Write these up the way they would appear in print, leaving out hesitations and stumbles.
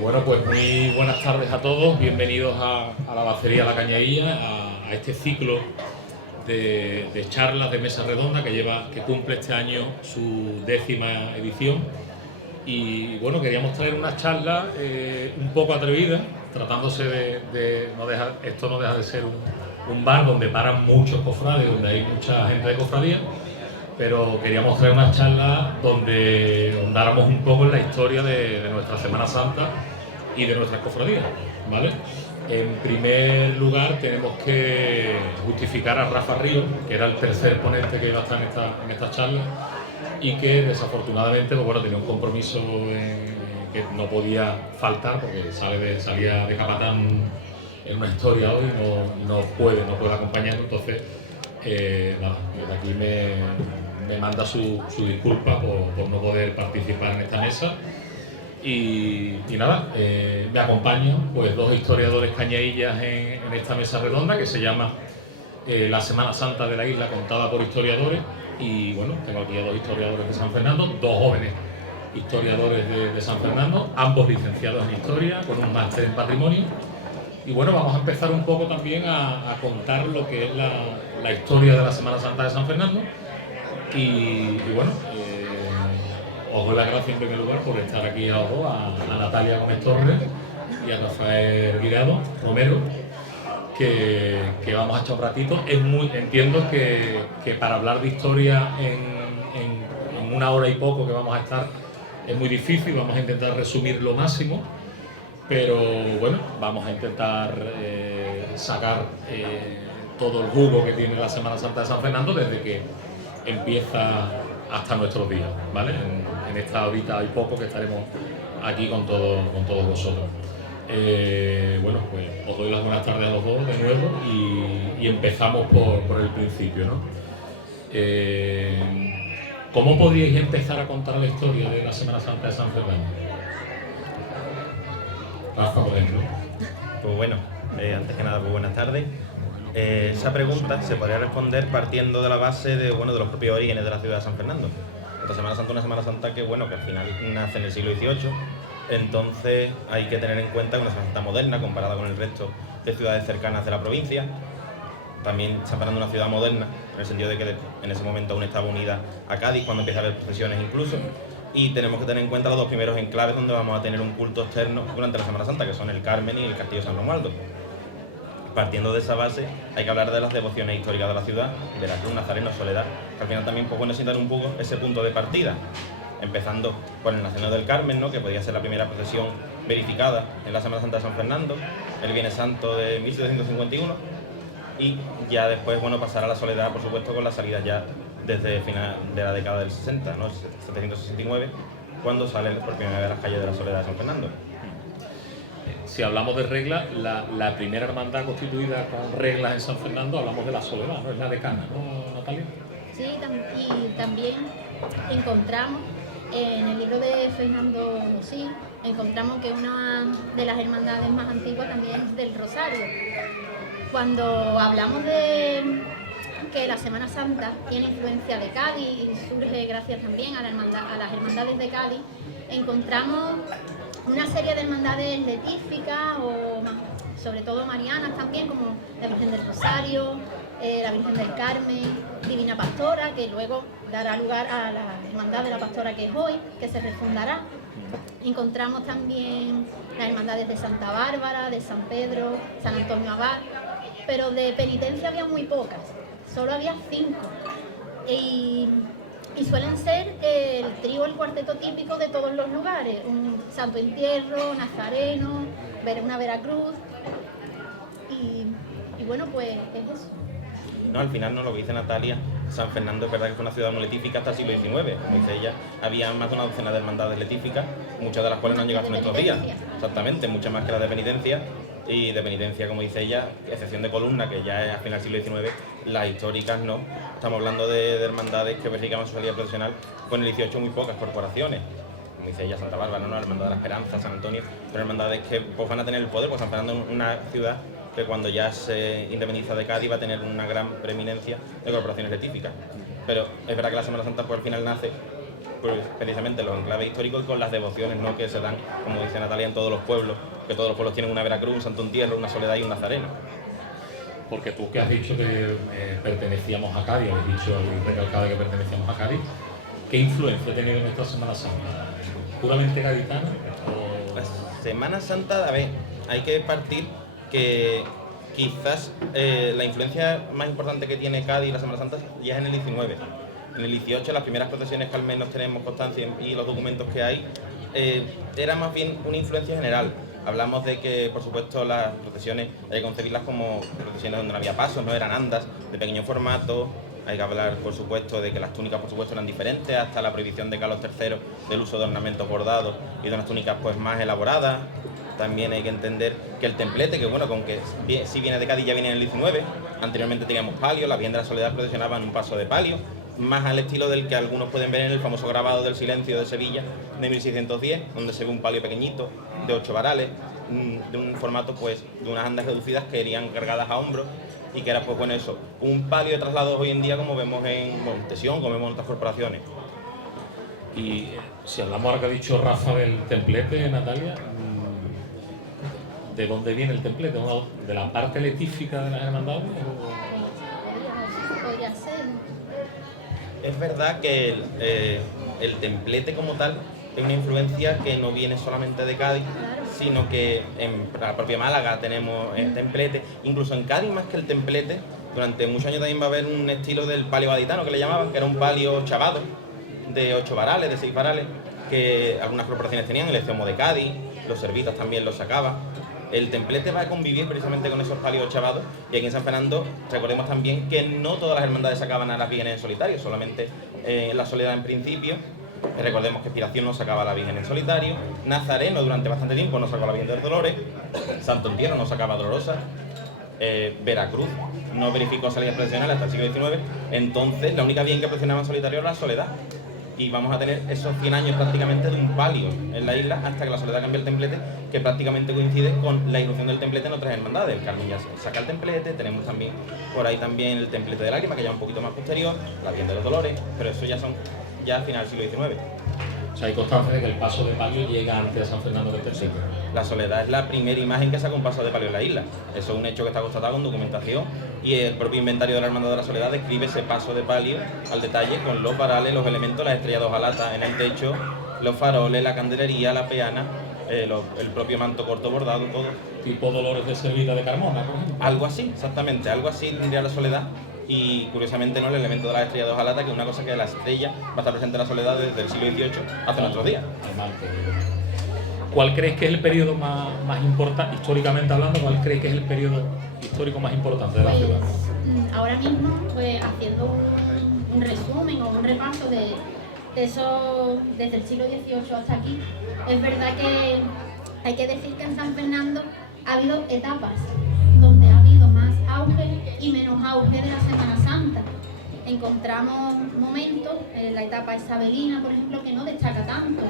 Bueno, pues muy buenas tardes a todos, bienvenidos a la Bacería La Cañadilla, a este ciclo de charlas de mesa redonda que cumple este año su 10ª edición. Y bueno, queríamos traer unas charlas un poco atrevidas, tratándose esto no deja de ser un bar donde paran muchos cofrades, donde hay mucha gente de cofradía, pero queríamos traer unas charlas donde ahondáramos un poco en la historia de nuestra Semana Santa y de nuestras cofradías, ¿vale? En primer lugar tenemos que justificar a Rafa Ríos, que era el tercer ponente que iba a estar en esta charla y que desafortunadamente pues bueno, tenía un compromiso que no podía faltar porque salía de capatán en una historia hoy y no puede acompañarnos. Entonces nada, desde aquí me manda su disculpa por no poder participar en esta mesa. Y nada, me acompañan pues dos historiadores cañaillas en esta mesa redonda que se llama La Semana Santa de la Isla contada por historiadores. Y bueno, tengo aquí a dos historiadores de San Fernando, dos jóvenes historiadores de San Fernando, ambos licenciados en Historia, con un máster en Patrimonio. Y bueno, vamos a empezar un poco también a contar lo que es la historia de la Semana Santa de San Fernando. Y bueno, os doy las gracias en primer lugar por estar aquí a los dos, a Natalia Gómez Torres y a Rafael Guirado Romero, que vamos a echar un ratito. Entiendo que para hablar de historia en una hora y poco que vamos a estar es muy difícil, vamos a intentar resumir lo máximo, pero bueno, vamos a intentar sacar todo el jugo que tiene la Semana Santa de San Fernando desde que empieza hasta nuestros días, ¿vale? En esta horita y poco que estaremos aquí con todos vosotros. Bueno, pues os doy las buenas tardes a los dos de nuevo y empezamos por el principio, ¿no? ¿Cómo podríais empezar a contar la historia de la Semana Santa de San Fernando? Rafa, por ejemplo. Pues bueno, antes que nada, pues buenas tardes. Esa pregunta se podría responder partiendo de la base de los propios orígenes de la ciudad de San Fernando. Esta Semana Santa es una Semana Santa que al final nace en el siglo XVIII, entonces hay que tener en cuenta que una Semana Santa moderna comparada con el resto de ciudades cercanas de la provincia. También San Fernando es una ciudad moderna, en el sentido de que en ese momento aún estaba unida a Cádiz, cuando empieza a haber procesiones incluso. Y tenemos que tener en cuenta los dos primeros enclaves donde vamos a tener un culto externo durante la Semana Santa, que son el Carmen y el Castillo San Romualdo. Partiendo de esa base, hay que hablar de las devociones históricas de la ciudad, de la Cruz, Nazareno, Soledad, que al final también necesitan un poco ese punto de partida. Empezando por el Nazareno del Carmen, ¿no?, que podía ser la primera procesión verificada en la Semana Santa de San Fernando, el Viernes Santo de 1751, y ya después pasar a la Soledad, por supuesto, con la salida ya desde final de la década del 60, ¿no?, 769, cuando salen por primera vez las calles de la Soledad de San Fernando. Si hablamos de reglas, la primera hermandad constituida con reglas en San Fernando, hablamos de la Soledad, ¿no? Es la decana, ¿no, Natalia? Sí, y también encontramos en el libro de Fernando Sí, encontramos que una de las hermandades más antiguas también es del Rosario. Cuando hablamos de que la Semana Santa tiene influencia de Cádiz y surge gracias también a las hermandades de Cádiz, encontramos una serie de hermandades letíficas o sobre todo marianas también, como la Virgen del Rosario, la Virgen del Carmen, Divina Pastora, que luego dará lugar a la hermandad de la Pastora que es hoy, que se refundará. Encontramos también las hermandades de Santa Bárbara, de San Pedro, San Antonio Abad, pero de penitencia había muy pocas, solo había 5. Y suelen ser el trío, el cuarteto típico de todos los lugares, un Santo Entierro, Nazareno, una Veracruz, y bueno, pues es eso. No, al final, no, lo que dice Natalia, San Fernando es verdad que fue una ciudad muy letífica hasta el siglo XIX, como dice ella, había más de una docena de hermandades letíficas, muchas de las cuales no han llegado hasta nuestros días, exactamente, muchas más que las de penitencia, y de penitencia, como dice ella, excepción de Columna, que ya es a final del siglo XIX, las históricas no. Estamos hablando de hermandades que verificaban su salida profesional con el 18 muy pocas corporaciones. Como dice ella, Santa Bárbara, ¿no?, la Hermandad de la Esperanza, San Antonio, son hermandades que van a tener el poder, pues San Fernando es una ciudad que cuando ya se independiza de Cádiz va a tener una gran preeminencia de corporaciones letíficas. Pero es verdad que la Semana Santa al final nace precisamente los enclaves históricos y con las devociones, ¿no?, que se dan, como dice Natalia, en todos los pueblos, que todos los pueblos tienen una Veracruz, un Santo Entierro, una Soledad y un Nazareno. Porque tú que has dicho que pertenecíamos a Cádiz, has dicho al recalcado que pertenecíamos a Cádiz, ¿qué influencia ha tenido en esta Semana Santa? ¿Puramente gaditana? La Semana Santa, a ver, hay que partir que quizás la influencia más importante que tiene Cádiz la Semana Santa ya es en el 19. En el 18, las primeras procesiones que al menos tenemos constancia y los documentos que hay, era más bien una influencia general. Hablamos de que, por supuesto, las procesiones hay que concebirlas como procesiones donde no había pasos, no eran andas, de pequeño formato. Hay que hablar, por supuesto, de que las túnicas, por supuesto, eran diferentes, hasta la prohibición de Carlos III del uso de ornamentos bordados y de unas túnicas pues más elaboradas. También hay que entender que el templete, que bueno, con que si viene de Cádiz ya viene en el 19, anteriormente teníamos palio, las Virgen de la Soledad procesionaban un paso de palio, más al estilo del que algunos pueden ver en el famoso grabado del Silencio de Sevilla de 1610, donde se ve un palio pequeñito de 8 varales, de un formato pues de unas andas reducidas que irían cargadas a hombros y que era pues bueno eso, un palio de traslados hoy en día como vemos en Montesión, como vemos en otras corporaciones. Y si hablamos ahora que ha dicho Rafa del templete, Natalia, ¿de dónde viene el templete? ¿De la parte letífica de las hermandades? Podría ser. Es verdad que el templete como tal es una influencia que no viene solamente de Cádiz, sino que en la propia Málaga tenemos el templete. Incluso en Cádiz, más que el templete, durante muchos años también va a haber un estilo del palio gaditano que le llamaban, que era un palio chavado de 8 varales, de 6 varales, que algunas corporaciones tenían, el Eceomo de Cádiz, los servitas también los sacaba. El templete va a convivir precisamente con esos palios chavados, y aquí en San Fernando recordemos también que no todas las hermandades sacaban a las Virgen en solitario, solamente la Soledad en principio. Recordemos que Expiración no sacaba a la Virgen en solitario, Nazareno durante bastante tiempo no sacó a la Virgen de los Dolores, Santo Entierro no sacaba a Dolorosa, Veracruz no verificó salidas procesionales hasta el siglo XIX, entonces la única Virgen que procesionaba en solitario era la Soledad. Y vamos a tener esos 100 años prácticamente de un palio en la isla hasta que la Soledad cambie el templete, que prácticamente coincide con la irrupción del templete en otras hermandades. El Carmen ya saca el templete, tenemos también por ahí también el templete de Lágrima, que ya un poquito más posterior, la Virgen de los Dolores, pero eso ya son ya a final del siglo XIX. O sea, hay constancia de que el paso de palio llega antes de San Fernando del Tercero. La Soledad es la primera imagen que saca un paso de palio en la isla. Eso es un hecho que está constatado con documentación y el propio inventario de la Hermandad de la Soledad describe ese paso de palio al detalle con los varales, los elementos, las estrellas de hojalata en el techo, los faroles, la candelería, la peana, el propio manto corto bordado, todo. Tipo Dolores de Servita de Carmona, por ejemplo. Algo así, exactamente, algo así tendría la Soledad. Y curiosamente no el elemento de la estrella de hojalata, que es una cosa que la estrella va a estar presente en la Soledad desde el siglo XVIII hasta nuestros días. ¿Cuál crees que es el periodo más importante, históricamente hablando, cuál crees que es el periodo histórico más importante de la ciudad? Ahora mismo, pues haciendo un resumen o un repaso de eso desde el siglo XVIII hasta aquí, es verdad que hay que decir que en San Fernando ha habido etapas donde ha habido más auge y menos auge de la Semana Santa. Encontramos momentos, en la etapa isabelina, por ejemplo, que no destaca tanto.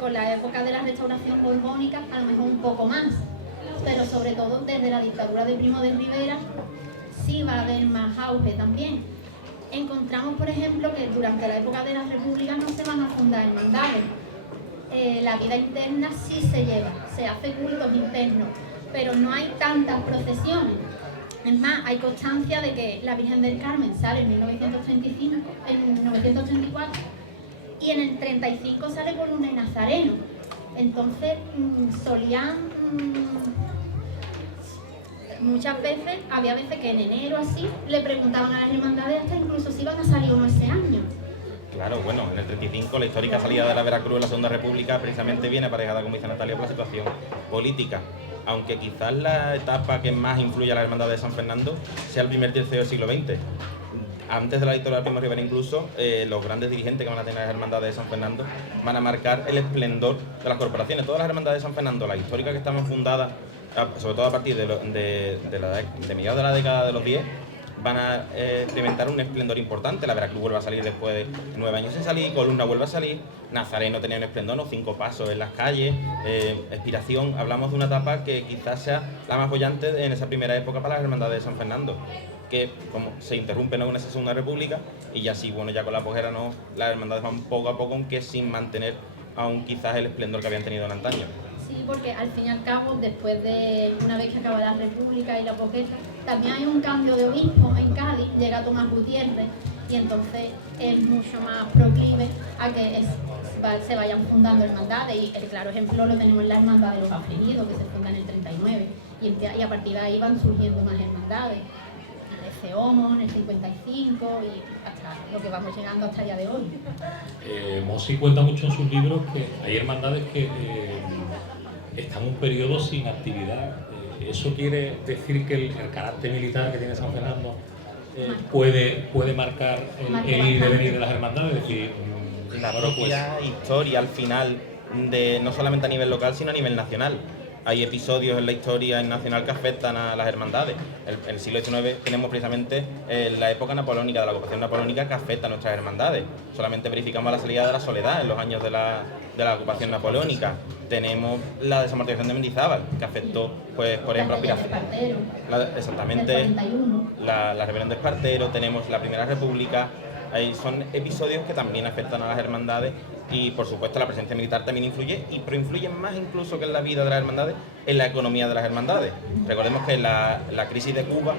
Con la época de la restauración borbónica, a lo mejor un poco más, pero sobre todo desde la dictadura de Primo de Rivera sí va a haber más auge también. Encontramos, por ejemplo, que durante la época de la República no se van a fundar hermandades. La vida interna sí se lleva, se hace cultos internos, pero no hay tantas procesiones. Es más, hay constancia de que la Virgen del Carmen sale en 1934 y en el 35 sale con un nazareno. Entonces solían muchas veces, había veces que en enero así le preguntaban a las hermandades hasta incluso si iban a salir o no ese año. Claro, bueno, en el 35 la histórica salida de la Veracruz de la Segunda República precisamente viene aparejada, como dice Natalia, por la situación política. Aunque quizás la etapa que más influye a la Hermandad de San Fernando sea el primer tercio del siglo XX. Antes de la dictadura de Primo de Rivera incluso, los grandes dirigentes que van a tener las hermandades de San Fernando van a marcar el esplendor de las corporaciones. Todas las hermandades de San Fernando, las históricas que estaban fundadas, sobre todo a partir de mediados de la década de los 10, van a experimentar un esplendor importante. La Veracruz vuelve a salir después de 9 años sin salir, Columna vuelve a salir, Nazareno tenía un esplendor, 5 pasos en las calles, Expiración. Hablamos de una etapa que quizás sea la más bollante en esa primera época para las hermandades de San Fernando. que como se interrumpe en esa Segunda República y ya sí, bueno, ya con la posguerra no, las hermandades van poco a poco, aunque sin mantener aún quizás el esplendor que habían tenido en antaño. Sí, porque al fin y al cabo, después de una vez que acaba la República y la posguerra, también hay un cambio de obispo en Cádiz, llega Tomás Gutiérrez y entonces es mucho más proclive a que se vayan fundando hermandades, y el claro ejemplo lo tenemos en la Hermandad de los Afligidos, que se funda en el 39, y a partir de ahí van surgiendo más hermandades, en el Ceomo, en el 55 y hasta lo que vamos llegando hasta el día de hoy. Mossi cuenta mucho en sus libros que hay hermandades que están un periodo sin actividad. ¿Eso quiere decir que el carácter militar que tiene San Fernando puede marcar el ir y venir de las hermandades? Es decir, la propia historia al final, no solamente a nivel local, sino a nivel nacional. Hay episodios en la historia nacional que afectan a las hermandades. En el siglo XIX tenemos precisamente la época napoleónica, de la ocupación napoleónica, que afecta a nuestras hermandades. Solamente verificamos la salida de la Soledad en los años de la ocupación napoleónica. Tenemos la desamortización de Mendizábal, que afectó, pues, por ejemplo, exactamente, la rebelión de Espartero. Tenemos la Primera República. Son episodios que también afectan a las hermandades y, por supuesto, la presencia militar también influye, pero influyen más incluso que en la vida de las hermandades, en la economía de las hermandades. Recordemos que la crisis de Cuba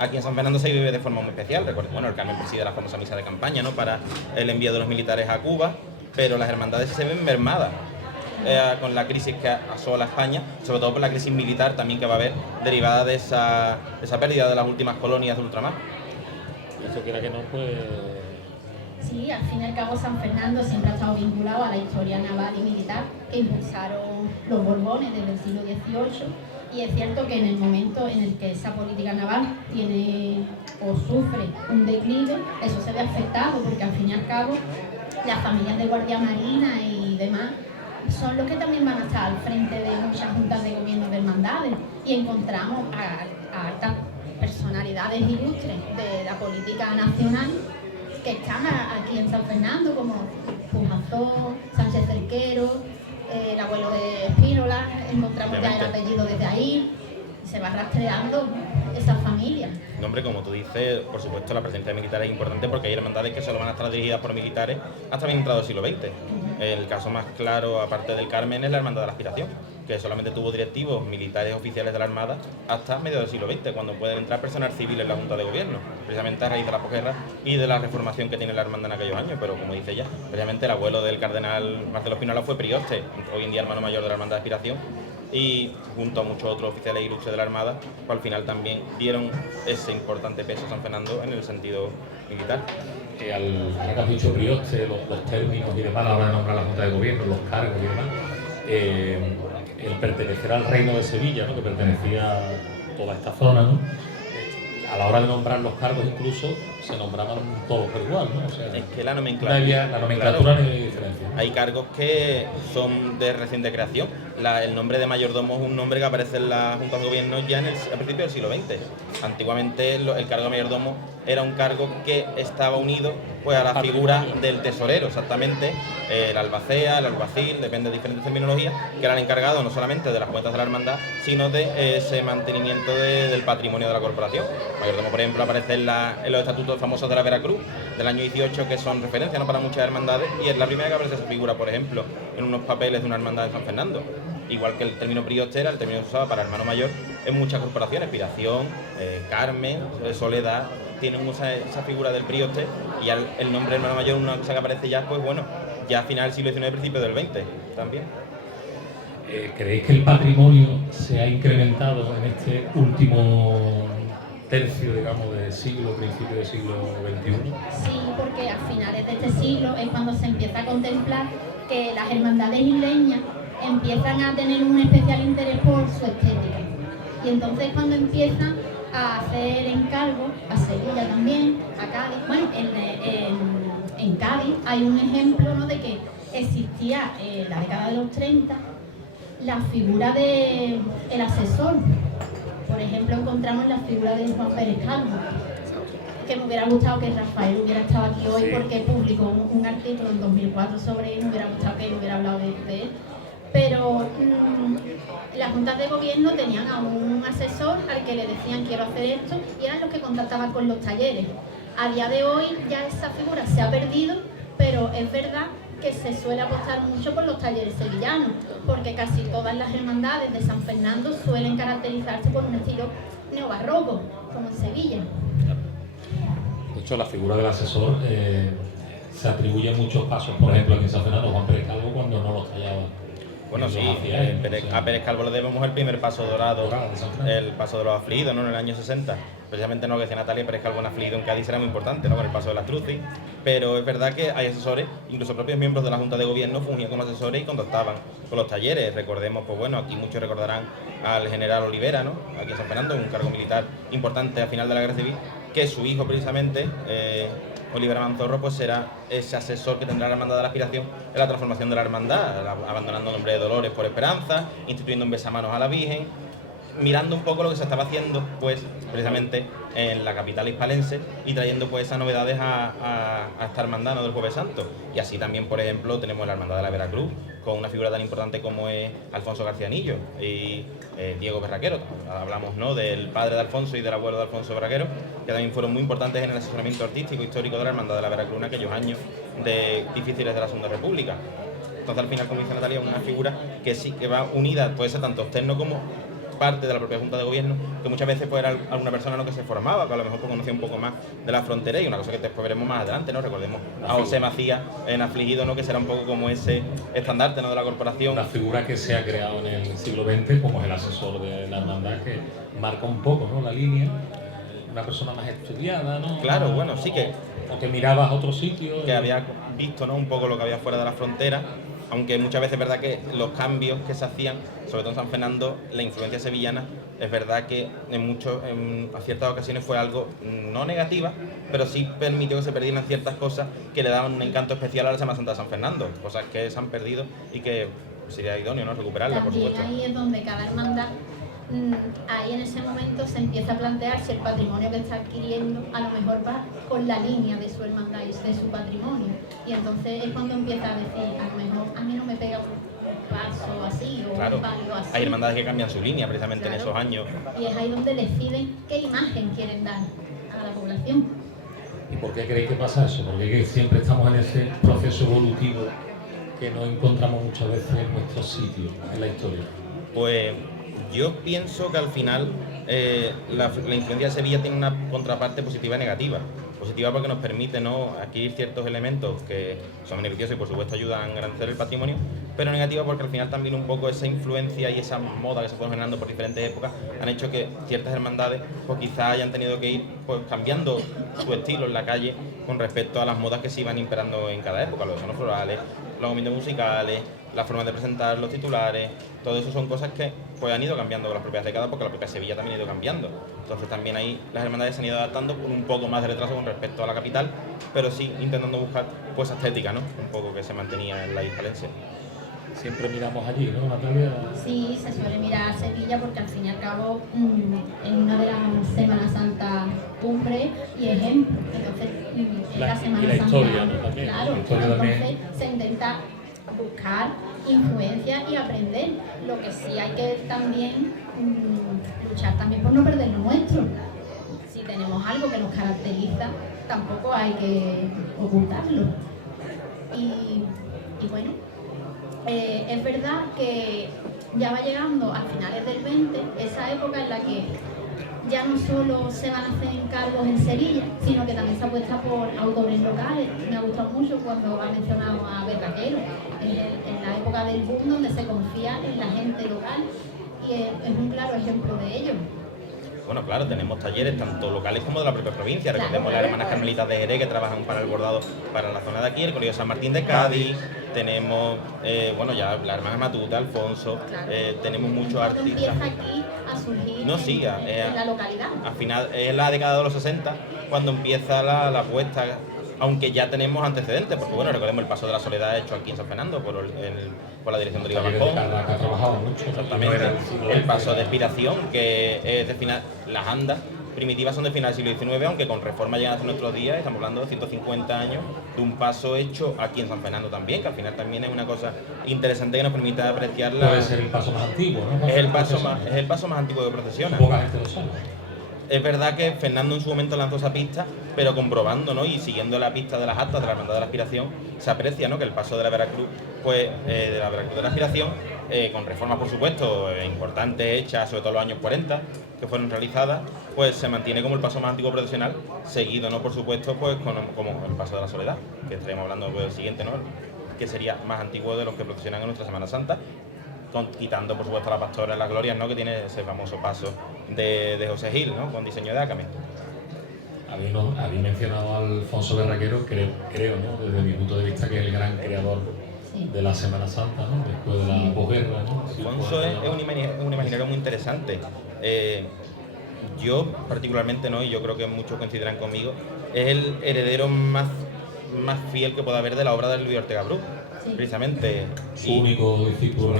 aquí en San Fernando se vive de forma muy especial. Bueno, el Carmen preside la famosa misa de campaña, ¿no?, para el envío de los militares a Cuba, pero las hermandades se ven mermadas con la crisis que asola España, sobre todo por la crisis militar también que va a haber derivada de esa pérdida de las últimas colonias de ultramar. Eso quiera que no, pues... Sí, al fin y al cabo San Fernando siempre ha estado vinculado a la historia naval y militar que impulsaron los Borbones desde el siglo XVIII, y es cierto que en el momento en el que esa política naval tiene o sufre un declive, eso se ve afectado, porque al fin y al cabo las familias de Guardia Marina y demás son los que también van a estar al frente de muchas juntas de gobierno de hermandades, y encontramos a altas personalidades ilustres de la política nacional que están aquí en San Fernando, como Pumanzón, Sánchez Cerquero, el abuelo de Espínola, encontramos ya el apellido desde ahí, y se va rastreando esa familia. No, hombre, como tú dices, por supuesto la presencia militar es importante, porque hay hermandades que solo van a estar dirigidas por militares hasta bien entrado el siglo XX. El caso más claro, aparte del Carmen, es la Hermandad de la Aspiración, que solamente tuvo directivos militares oficiales de la Armada hasta mediados del siglo XX, cuando pueden entrar personal civil en la Junta de Gobierno, precisamente a raíz de la posguerra y de la reformación que tiene la Hermandad en aquellos años. Pero como dice ella, precisamente el abuelo del cardenal Marcelo Espínola fue prioste, hoy en día hermano mayor de la Hermandad de Aspiración, y junto a muchos otros oficiales ilustres de la Armada, pues al final también dieron ese importante peso a San Fernando en el sentido militar. Al que has dicho prioste, los términos y demás a la hora de nombrar la Junta de Gobierno, los cargos y demás, el pertenecer al Reino de Sevilla, ¿no?, que pertenecía a toda esta zona, ¿no?, a la hora de nombrar los cargos incluso se nombraban todos por igual, ¿no? O sea, es que la nomenclatura, no hay diferencia. Hay cargos que son de reciente creación. El nombre de mayordomo es un nombre que aparece en la Junta de Gobierno ya al principio del siglo XX. Antiguamente el cargo de mayordomo era un cargo que estaba unido, pues, a la figura del tesorero, exactamente, el albacea, el alguacil, depende de diferentes terminologías, que eran encargados no solamente de las cuentas de la hermandad, sino de ese mantenimiento del patrimonio de la corporación. Mayordomo, por ejemplo, aparece en los estatutos famosos de la Veracruz del año 18, que son referencia, ¿no?, para muchas hermandades, y es la primera que aparece esa figura, por ejemplo, en unos papeles de una hermandad de San Fernando. Igual que el término prioste era el término que se usaba para hermano mayor en muchas corporaciones, Piración, Carmen, Soledad, tienen esa figura del prioste, y ya el nombre hermano mayor es una cosa que aparece ya, pues bueno, ya a final del siglo XIX, principio del XX también. ¿Creéis que el patrimonio se ha incrementado en este último tercio, digamos, del siglo, principio del siglo XXI? Sí, porque a finales de este siglo es cuando se empieza a contemplar que las hermandades isleñas empiezan a tener un especial interés por su estética. Y entonces cuando empiezan a hacer encargos a Sevilla también, a Cádiz. Bueno, en Cádiz hay un ejemplo, ¿no?, de que existía en la década de los 30 la figura del asesor. Por ejemplo, encontramos la figura de Juan Pérez Calvo, que me hubiera gustado que Rafael hubiera estado aquí hoy, porque publicó un artículo en 2004 sobre él. Me hubiera gustado que él hubiera hablado de él, pero las juntas de gobierno tenían a un asesor al que le decían quiero hacer esto y eran los que contactaban con los talleres. A día de hoy ya esa figura se ha perdido, pero es verdad que se suele apostar mucho por los talleres sevillanos, porque casi todas las hermandades de San Fernando suelen caracterizarse por un estilo neobarroco, como en Sevilla. De hecho, la figura del asesor se atribuye muchos pasos, por ejemplo, aquí en San Fernando, Juan Pérez Calvo cuando no los tallaba. Bueno, sí, a Pérez Calvo le debemos el primer paso dorado, el paso de los afligidos, ¿no? En el año 60. Precisamente no lo que decía Natalia, Pérez Calvo en afligido en Cádiz era muy importante, ¿no? Con el paso de las Trucis. Pero es verdad que hay asesores, incluso propios miembros de la Junta de Gobierno fungían como asesores y contactaban con los talleres. Recordemos, pues bueno, aquí muchos recordarán al general Olivera, ¿no? Aquí en San Fernando, un cargo militar importante al final de la Guerra Civil, que su hijo precisamente, Olivera Manzorro, pues será ese asesor que tendrá la Hermandad de la Aspiración en la transformación de la Hermandad, abandonando el nombre de Dolores por Esperanza, instituyendo un besamanos a la Virgen, mirando un poco lo que se estaba haciendo, pues precisamente en la capital hispalense y trayendo pues esas novedades a esta hermandad, ¿no? Del Jueves Santo. Y así también, por ejemplo, tenemos la Hermandad de la Veracruz, con una figura tan importante como es Alfonso García Anillo y Diego Berraquero. Hablamos, ¿no? Del padre de Alfonso y del abuelo de Alfonso Berraquero, que también fueron muy importantes en el asesoramiento artístico e histórico de la Hermandad de la Veracruz en aquellos años difíciles de la Segunda República. Entonces, al final, como dice Natalia, una figura que sí que va unida, puede ser tanto externo como parte de la propia Junta de Gobierno, que muchas veces pues, era alguna persona, ¿no? Que se formaba, que a lo mejor pues, conocía un poco más de la frontera, y una cosa que después veremos más adelante, ¿no? Recordemos a José Macías en Afligido, ¿no? Que será un poco como ese estandarte, ¿no? De la corporación. Una figura que se ha creado en el siglo XX, como es el asesor de la hermandad, que marca un poco, ¿no? La línea, una persona más estudiada, ¿no? Claro, bueno, sí que... O que mirabas a otro sitio. Que había visto, ¿no? Un poco lo que había fuera de la frontera, aunque muchas veces es verdad que los cambios que se hacían, sobre todo en San Fernando, la influencia sevillana, es verdad que a ciertas ocasiones fue algo no negativa, pero sí permitió que se perdieran ciertas cosas que le daban un encanto especial a la Semana Santa de San Fernando, cosas que se han perdido y que sería idóneo, ¿no? Recuperarlas, por supuesto. También ahí es donde cada hermandad, ahí en ese momento se empieza a plantear si el patrimonio que está adquiriendo a lo mejor va con la línea de su hermandad y de su patrimonio. Y entonces es cuando empieza a decir, a lo mejor a mí no me pega un paso así o claro, un palo así. hay hermandades que cambian su línea precisamente Claro. en esos años. Y es ahí donde deciden qué imagen quieren dar a la población. ¿Y por qué creéis que pasa eso? Porque siempre estamos en ese proceso evolutivo que no encontramos muchas veces en nuestros sitios, en la historia. Pues yo pienso que al final la influencia de Sevilla tiene una contraparte positiva y negativa. Positiva porque nos permite, ¿no? Adquirir ciertos elementos que son beneficiosos y por supuesto ayudan a engrandecer el patrimonio, pero negativa porque al final también un poco esa influencia y esa moda que se fue generando por diferentes épocas han hecho que ciertas hermandades pues quizás hayan tenido que ir pues cambiando su estilo en la calle con respecto a las modas que se iban imperando en cada época, los sonos florales, los movimientos musicales, la forma de presentar los titulares, todo eso son cosas que pues han ido cambiando con las propias décadas porque la propia Sevilla también ha ido cambiando. Entonces también ahí las hermandades se han ido adaptando con un poco más de retraso con respecto a la capital, pero sí intentando buscar pues estética, ¿no? Un poco que se mantenía en la Hispalencia. Siempre miramos allí, ¿no, Natalia? Sí, se suele mirar a Sevilla porque al fin y al cabo es una de las Semanas Santa cumbre y ejemplo. Entonces, es la Semana y la Santa. historia, ¿no? También, claro, la historia entonces también. se intenta buscar influencia y aprender. Lo que sí hay que también luchar también por no perder lo nuestro. Si tenemos algo que nos caracteriza, tampoco hay que ocultarlo. Y bueno, es verdad que ya va llegando a finales del 20 esa época en la que ya no solo se van a hacer encargos en Sevilla, sino que también se apuesta por autores locales. Me ha gustado mucho cuando ha mencionado a Berraquero, en la época del boom donde se confía en la gente local y es un claro ejemplo de ello. Bueno, claro, tenemos talleres tanto locales como de la propia provincia. Recordemos las hermanas carmelitas de Jerez que trabajan para el bordado para la zona de aquí, el Colegio San Martín de Cádiz, tenemos, bueno, ya la hermana Matute, Alfonso, Claro. Tenemos muchos artistas. Empieza aquí a surgir No, sí, en la localidad. Al final es la década de los 60 cuando empieza la apuesta, aunque ya tenemos antecedentes, porque bueno, recordemos el Paso de la Soledad hecho aquí en San Fernando por la dirección de Oliva Marcón. Que ha trabajado mucho. Exactamente. El Paso de Expiración, que es de final, las andas, primitivas son de final del siglo XIX, aunque con reforma llegan hasta nuestros días, estamos hablando de 150 años de un paso hecho aquí en San Fernando también, que al final también es una cosa interesante que nos permite apreciar la... Puede ser el paso más antiguo, ¿no? Es el paso más antiguo que procesiona. Poca gente lo sabe. Es verdad que Fernando en su momento lanzó esa pista, pero comprobando, ¿no? Y siguiendo la pista de las actas de la Hermandad de la Aspiración, se aprecia, ¿no? Que el paso de la Veracruz, pues, de la Veracruz de la Aspiración, con reformas, por supuesto, importantes, hechas, sobre todo en los años 40, que fueron realizadas, pues se mantiene como el paso más antiguo procesional, seguido, ¿no? Por supuesto, pues como el paso de la Soledad, que estaremos hablando del siguiente, ¿no? Que sería más antiguo de los que procesionan en nuestra Semana Santa, quitando por supuesto a la Pastora de las Glorias, ¿no? Que tiene ese famoso paso de José Gil, ¿no? Con diseño de Acame. Habéis mencionado a Alfonso Berraquero, creo, ¿no? Desde mi punto de vista, que es el gran creador de la Semana Santa, ¿no? Después de la posguerra, ¿no? Alfonso es un imaginero muy interesante. Yo particularmente, ¿no? Y yo creo que muchos coincidirán conmigo, es el heredero más fiel que pueda haber de la obra de Luis Ortega Bru. Sí. Precisamente. Su único discípulo.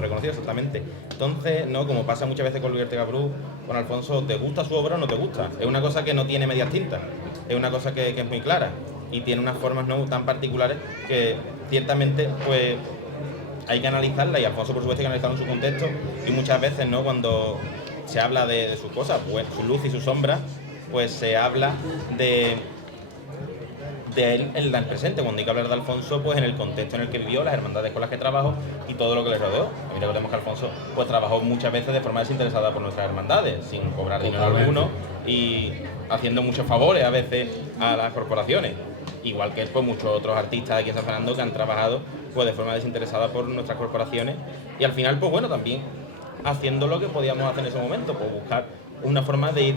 Reconocido, exactamente. Entonces, ¿no? Como pasa muchas veces con Luis Ortega Bru, con Alfonso, ¿te gusta su obra o no te gusta? Es una cosa que no tiene medias tintas, es una cosa que es muy clara y tiene unas formas, ¿no? Tan particulares que ciertamente, pues, hay que analizarla, y Alfonso, por supuesto, hay que analizarla en su contexto, y muchas veces, ¿no? Cuando se habla de sus cosas, pues su luz y su sombra, pues se habla de él en el presente. Cuando hay que hablar de Alfonso, pues en el contexto en el que vivió, las hermandades con las que trabajó y todo lo que le rodeó. Y recordemos que Alfonso pues trabajó muchas veces de forma desinteresada por nuestras hermandades, sin cobrar dinero alguno y haciendo muchos favores a veces a las corporaciones. Igual que pues muchos otros artistas aquí en San Fernando que han trabajado pues de forma desinteresada por nuestras corporaciones, y al final pues bueno, también haciendo lo que podíamos hacer en ese momento, pues buscar una forma de ir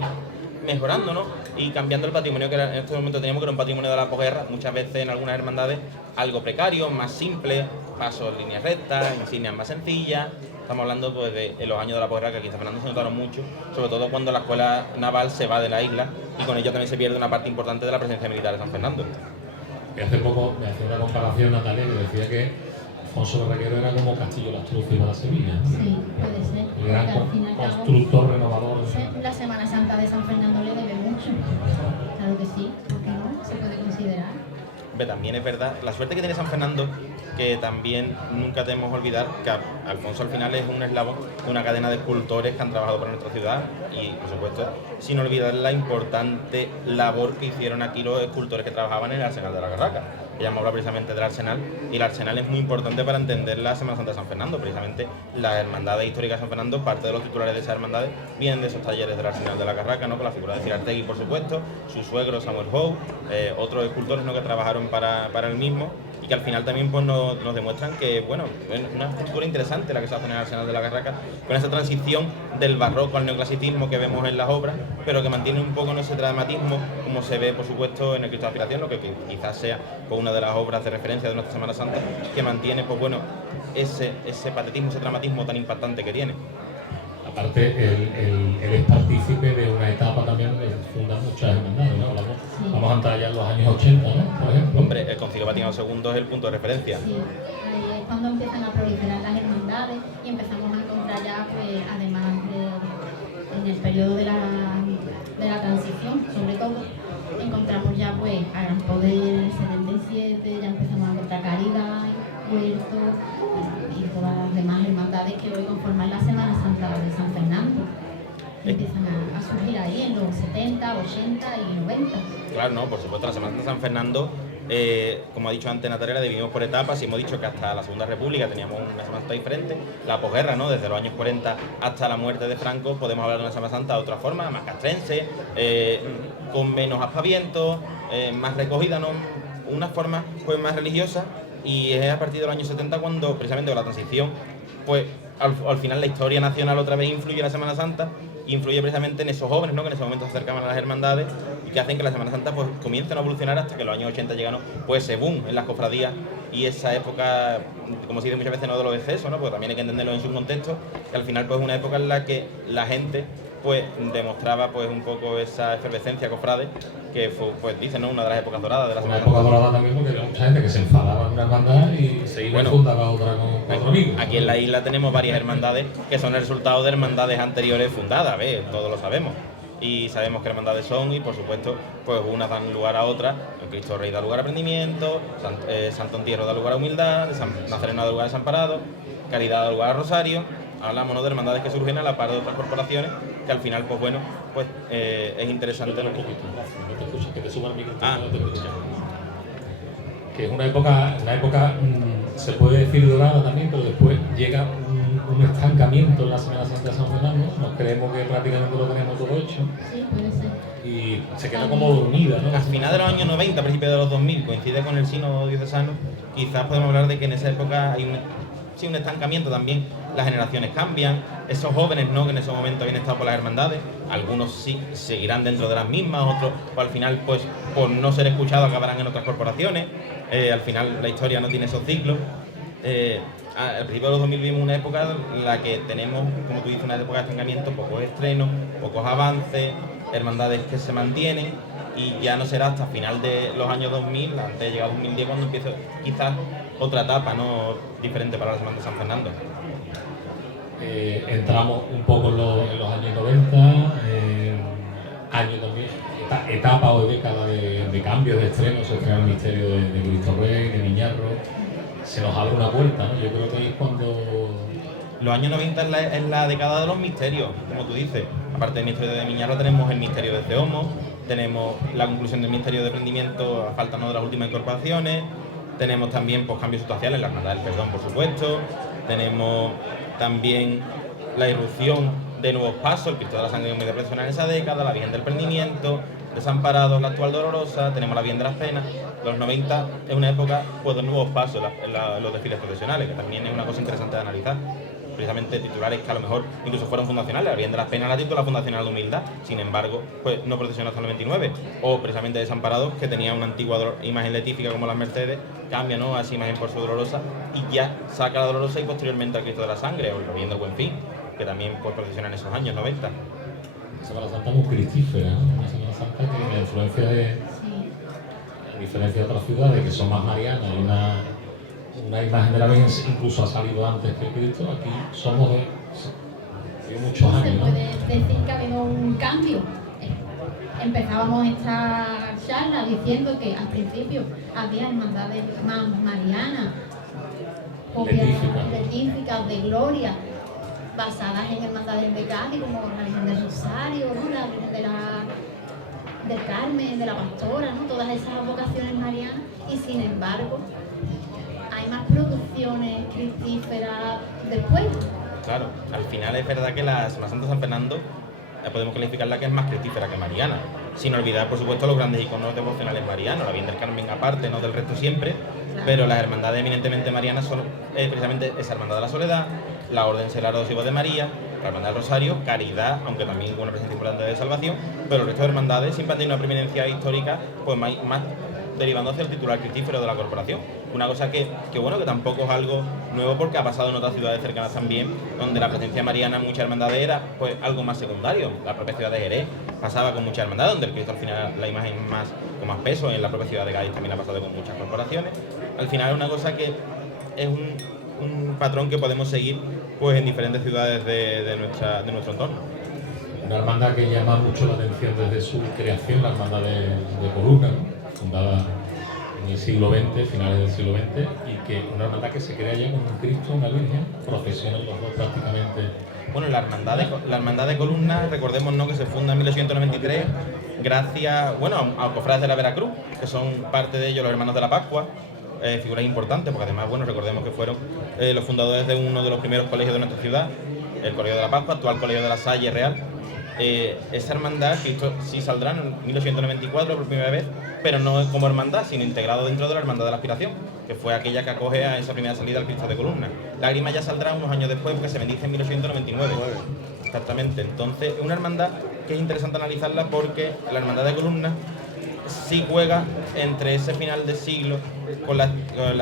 mejorando, ¿no? Y cambiando el patrimonio que en este momento teníamos, que era un patrimonio de la posguerra, muchas veces en algunas hermandades algo precario, más simple, pasos en líneas rectas, insignias más sencillas. Estamos hablando pues de los años de la posguerra, que aquí en San Fernando se notaron mucho, sobre todo cuando la escuela naval se va de la isla, y con ello también se pierde una parte importante de la presencia militar de San Fernando. Y hace poco me hacía una comparación, Natalia, que decía que Alfonso Berraquero era como Castillo Lastruzzi para Sevilla, ¿no? Sí, puede ser. El gran constructor, renovador. La Semana Santa de San Fernando le debe mucho. Claro que sí, porque no se puede considerar. Pero también es verdad, la suerte que tiene San Fernando, que también nunca debemos olvidar que Alfonso al final es un eslabón de una cadena de escultores que han trabajado para nuestra ciudad, y por supuesto sin olvidar la importante labor que hicieron aquí los escultores que trabajaban en el Arsenal de la Carraca. Ya hemos hablado precisamente del Arsenal, y el Arsenal es muy importante para entender la Semana Santa de San Fernando. Precisamente las hermandades históricas de San Fernando, parte de los titulares de esas hermandades vienen de esos talleres del Arsenal de la Carraca, ¿no? Con la figura de Cirartegui, por supuesto, su suegro Samuel Howe, otros escultores, ¿no? Que trabajaron para el mismo, y que al final también pues, nos demuestran que, bueno, es una estructura interesante la que se hace en el Arsenal de la Carraca, con esa transición del barroco al neoclasicismo que vemos en las obras, pero que mantiene un poco ese dramatismo, como se ve, por supuesto, en el Cristo de Aspiración, lo que quizás sea pues, una de las obras de referencia de nuestra Semana Santa, que mantiene, pues bueno, ese patetismo, ese dramatismo tan impactante que tiene. Aparte, él es partícipe de una etapa también donde fundan muchas hermandades, ¿no? Vamos a entrar ya en los años 80, ¿no? Por ejemplo. Hombre, el Concilio Vaticano II es el punto de referencia. Sí, ahí es cuando empiezan a proliferar las hermandades y empezamos a encontrar ya, pues, además en el periodo de la transición, sobre todo, encontramos ya pues a Gran Poder en el 77, ya empezamos a encontrar Caridad, Puerto y todas las demás hermandades que hoy conforman la Semana Santa de San Fernando. Empiezan a surgir ahí en los 70, 80 y 90. Claro, no, por supuesto, la Semana Santa de San Fernando, como ha dicho antes Natalia, la dividimos por etapas, y hemos dicho que hasta la Segunda República teníamos una Semana Santa diferente. La posguerra, ¿no? Desde los años 40 hasta la muerte de Franco, podemos hablar de una Semana Santa de otra forma, más castrense, con menos aspavientos, más recogida, ¿no? Una forma pues más religiosa, y es a partir de los años 70 cuando, precisamente con la transición, pues al final la historia nacional otra vez influye en la Semana Santa, influye precisamente en esos jóvenes, ¿no? Que en ese momento se acercaban a las hermandades y que hacen que la Semana Santa pues comiencen a evolucionar hasta que los años 80 llegan, ¿no? Pues ese boom en las cofradías, y esa época, como se dice muchas veces, no de los excesos, ¿no? Porque también hay que entenderlo en su contexto, que al final pues es una época en la que la gente pues demostraba pues un poco esa efervescencia cofrade, que fue, pues dicen, ¿no? Una de las épocas doradas de la Semana Santa. Una época dorada también, porque había mucha gente que se enfadaba en una hermandad y se iba y fundaba otra con otro amigo. Aquí en la isla tenemos varias hermandades que son el resultado de hermandades anteriores fundadas, ¿ves? Todos lo sabemos. y sabemos qué hermandades son y por supuesto pues unas dan lugar a otras. El Cristo Rey da lugar a prendimiento, Santo Entierro da lugar a humildad, San Nazareno da lugar a desamparado, Caridad da lugar a rosario. Hablamos, ¿no?, de hermandades que surgen a la par de otras corporaciones, que al final pues bueno, pues es interesante. Un poquito, no te escuchas, que te suba el micrófono. Ah. No te escuchas. Que es una época se puede decir dorada también, pero después llega un estancamiento en la Semana Santa de San Fernando. Nos creemos que prácticamente lo tenemos todo hecho. Sí, puede ser. Y se queda como dormida, ¿no? Al final de los años 90, a principios de los 2000, coincide con el sínodo diocesano. Quizás podemos hablar de que en esa época hay un estancamiento también. Las generaciones cambian, esos jóvenes, ¿no?, que en ese momento habían estado por las hermandades, algunos sí seguirán dentro de las mismas, otros pues, al final pues por no ser escuchados acabarán en otras corporaciones. Al final la historia no tiene esos ciclos. Al principio de los 2000 vimos una época en la que tenemos, como tú dices, una época de estancamiento, pocos estrenos, pocos avances, hermandades que se mantienen, y ya no será hasta final de los años 2000, antes de llegar a 2010, cuando empieza quizás otra etapa, ¿no?, diferente para la Semana de San Fernando. Entramos un poco en los años 90, años también, etapa o década de cambios, de estrenos. Se estrena el misterio de Cristo Rey, de Miñarro, se nos abre una puerta, ¿no? Yo creo que es cuando... Los años 90 es la década de los misterios, como tú dices. Aparte del misterio de Miñarro tenemos el misterio de Ceomo, tenemos la conclusión del misterio de prendimiento a falta, ¿no?, de las últimas incorporaciones, tenemos también pues, cambios sustanciales, la hermandad del perdón, por supuesto, tenemos también la irrupción de nuevos pasos, el Cristo de la Sangre y Humildad Procesión en esa década, la Virgen del Prendimiento, Desamparados, la actual Dolorosa, tenemos la Virgen de las Penas. Los 90 es una época pues, de nuevos pasos en los desfiles procesionales, que también es una cosa interesante de analizar. Precisamente titulares que a lo mejor incluso fueron fundacionales. La Virgen de las Penas la titula Fundacional de Humildad, sin embargo, pues no procesionó hasta el 99. O precisamente Desamparados, que tenía una antigua imagen letífica como las Mercedes, cambia, ¿no?, a esa imagen por su Dolorosa y ya saca la Dolorosa y posteriormente al Cristo de la Sangre, o la Virgen del Buen Fin, que también pues, procesiona en esos años 90. Una Semana Santa muy cristífera, ¿no? Una Semana Santa que la influencia a diferencia de otras ciudades que son más marianas y una imagen de la Virgen incluso ha salido antes que Cristo, aquí somos de muchos años, ¿no? Se puede decir que ha habido un cambio. Empezábamos esta charla diciendo que al principio había hermandades más marianas, letíficas, de gloria, basadas en hermandades de Cádiz, como la Virgen del Rosario, ¿no?, la Virgen del Carmen, de la Pastora, ¿no?, todas esas vocaciones marianas, y sin embargo hay más producciones cristíferas después. Claro, al final es verdad que la Semana Santa de San Fernando podemos calificarla que es más cristífera que mariana, sin olvidar por supuesto los grandes iconos devocionales marianos, la Virgen del Carmen aparte, no del resto siempre, claro. Pero las hermandades eminentemente marianas son precisamente esa Hermandad de la Soledad, la Orden Celaros y Voz de María, la Hermandad del Rosario, Caridad, aunque también con una presencia importante de Salvación, pero el resto de hermandades siempre han tenido una preeminencia histórica pues más derivando hacia el titular cristífero de la corporación. Una cosa que bueno, que tampoco es algo nuevo porque ha pasado en otras ciudades cercanas también, donde la presencia mariana en muchas hermandades era pues algo más secundario. La propia ciudad de Jerez pasaba con muchas hermandades, donde el Cristo al final la imagen con más peso, en la propia ciudad de Cádiz también ha pasado con muchas corporaciones. Al final es una cosa que es un patrón que podemos seguir pues en diferentes ciudades de nuestro entorno. Una hermandad que llama mucho la atención desde su creación, la hermandad de Columna, ¿no?, fundada en el siglo XX, finales del siglo XX, y que una hermandad que se crea ya con un Cristo, una Virgen, procesionan los dos prácticamente. Bueno, la hermandad de Columna, recordemos, ¿no?, que se funda en 1893 gracias, a cofrades de la Veracruz, que son parte de ellos los hermanos de la Pascua, figuras importantes, porque además, recordemos que fueron los fundadores de uno de los primeros colegios de nuestra ciudad, el Colegio de la Pascua, actual Colegio de la Salle Real. Esa hermandad, Cristo sí saldrá en 1894 por primera vez, pero no como hermandad, sino integrado dentro de la Hermandad de la Aspiración, que fue aquella que acoge a esa primera salida al Cristo de Columna. Lágrima ya saldrá unos años después, porque se bendice en 1899. Exactamente. Entonces, es una hermandad que es interesante analizarla porque la Hermandad de Columna sí juega entre ese final de siglo con la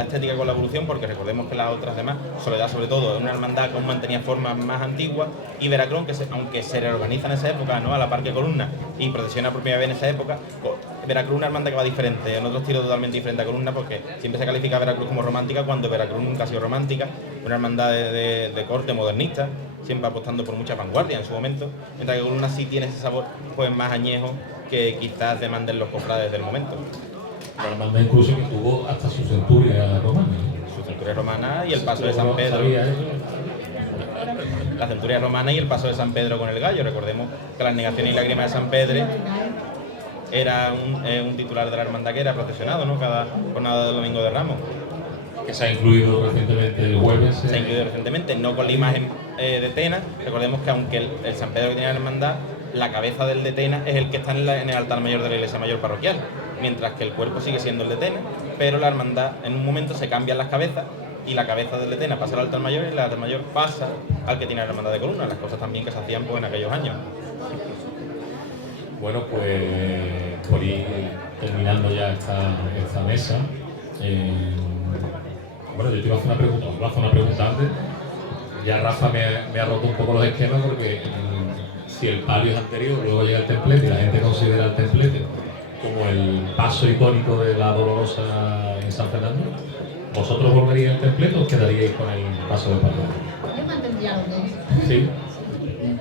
estética y con la evolución, porque recordemos que las otras demás, Soledad sobre todo, es una hermandad que aún mantenía formas más antiguas, y Veracruz, aunque se reorganiza en esa época, ¿no?, a la par que Columna, y procesiona por primera vez en esa época, pues, Veracruz es una hermandad que va diferente, en otro estilo totalmente diferente a Columna, porque siempre se califica a Veracruz como romántica, cuando Veracruz nunca ha sido romántica, una hermandad de corte modernista, siempre apostando por mucha vanguardia en su momento, mientras que Columna sí tiene ese sabor pues más añejo que quizás demanden los cofrades del momento. La hermandad incluso que tuvo hasta su centuria romana. Su centuria romana y el paso de San Pedro. ¿Sabía eso? La centuria romana y el paso de San Pedro con el gallo. Recordemos que las negaciones y lágrimas de San Pedro era un titular de la hermandad que era procesionado, ¿no? Cada jornada de Domingo de Ramos. Que se ha incluido recientemente el jueves. Se ha incluido recientemente, no con la imagen de Tena. Recordemos que aunque el San Pedro que tiene la hermandad, la cabeza del de Tena es el que está en el altar mayor de la iglesia mayor parroquial, mientras que el cuerpo sigue siendo el de Tena, pero la hermandad en un momento se cambian las cabezas y la cabeza del de Tena pasa al altar mayor y el altar mayor pasa al que tiene la hermandad de Columna, las cosas también que se hacían pues, en aquellos años. Bueno, pues por ir terminando ya esta mesa, bueno, yo te iba a hacer una pregunta, os voy a hacer una pregunta antes. Ya Rafa me ha roto un poco los esquemas porque si el palio es anterior, luego llega el templete y la gente considera el templete como el paso icónico de la Dolorosa en San Fernando, ¿vosotros volveríais al templete o os quedaríais con el paso del palio? Yo mantendría los dos. Sí.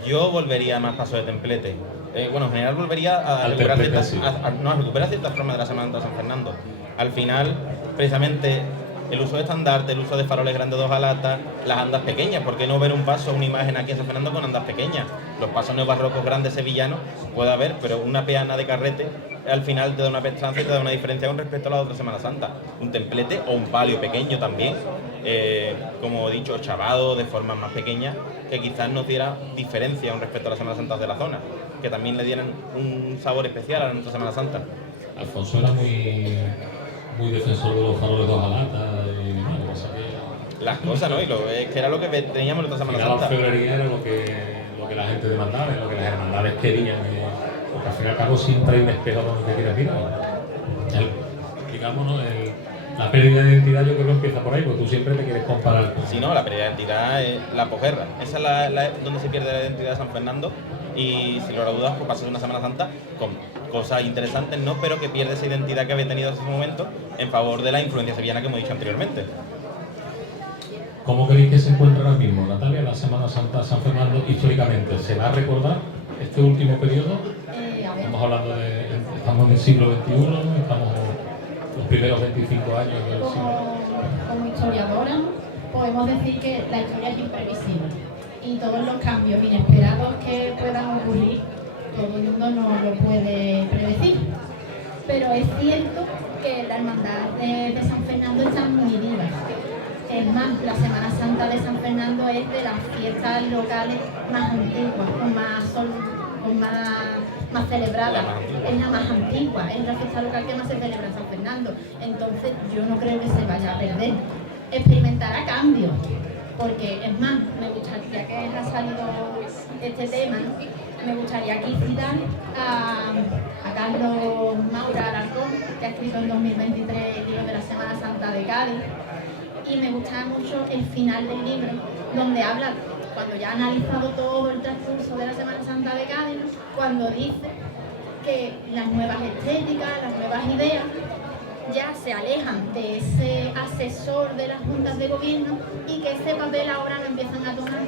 Yo volvería más paso de templete. Bueno, en general volvería a recuperar ciertas formas de la Semana Santa de San Fernando. Al final, precisamente, el uso de estandarte, el uso de faroles grandes de 2 alatas, las andas pequeñas. ¿Por qué no ver un paso, una imagen aquí en San Fernando con andas pequeñas? Los pasos neobarrocos grandes sevillanos puede haber, pero una peana de carrete al final te da una pestancia y te da una diferencia con respecto a la otra Semana Santa. Un templete o un palio pequeño también, como he dicho, chavado de formas más pequeñas, que quizás nos diera diferencia con respecto a las Semanas Santas de la zona, que también le dieran un sabor especial a nuestra Semana Santa. Alfonso era muy defensor de los faroles 2 alatas y bueno, las cosas, ¿no? Y es que era lo que teníamos en nuestra Semana Santa. La orfebrería era lo que la gente demandaba, lo que las hermandades querían, porque al fin y al cabo siempre hay un espejo donde te quieres mirar. Digamos, ¿no? La pérdida de identidad yo creo que empieza por ahí, porque tú siempre te quieres comparar con... Sí, no, la pérdida de identidad es la posguerra. Esa es donde se pierde la identidad de San Fernando y sin lugar a dudas pues pasa una Semana Santa con cosas interesantes, ¿no? Pero que pierde esa identidad que había tenido hasta ese momento en favor de la influencia sevillana que hemos dicho anteriormente. ¿Cómo creéis que se encuentra ahora mismo, Natalia, la Semana Santa de San Fernando históricamente? ¿Se va a recordar este último periodo? Estamos hablando estamos en el siglo XXI, ¿no? Estamos en los primeros 25 años del siglo. Como historiadora, podemos decir que la historia es imprevisible y todos los cambios inesperados que puedan ocurrir, todo el mundo no lo puede predecir. Pero es cierto que la hermandad de San Fernando está muy viva. Es más, la Semana Santa de San Fernando es de las fiestas locales más antiguas, más celebrada, es la más antigua, es la fiesta local que más se celebra en San Fernando. Entonces yo no creo que se vaya a perder. Experimentará cambios, porque es más, me gustaría, que ha salido este tema, me gustaría aquí citar a Carlos Maura Alarcón, que ha escrito en 2023 el libro de la Semana Santa de Cádiz, y me gusta mucho el final del libro, donde habla, cuando ya ha analizado todo el transcurso de la Semana Santa de Cádiz, cuando dice que las nuevas estéticas, las nuevas ideas, ya se alejan de ese asesor de las juntas de gobierno y que ese papel ahora lo empiezan a tomar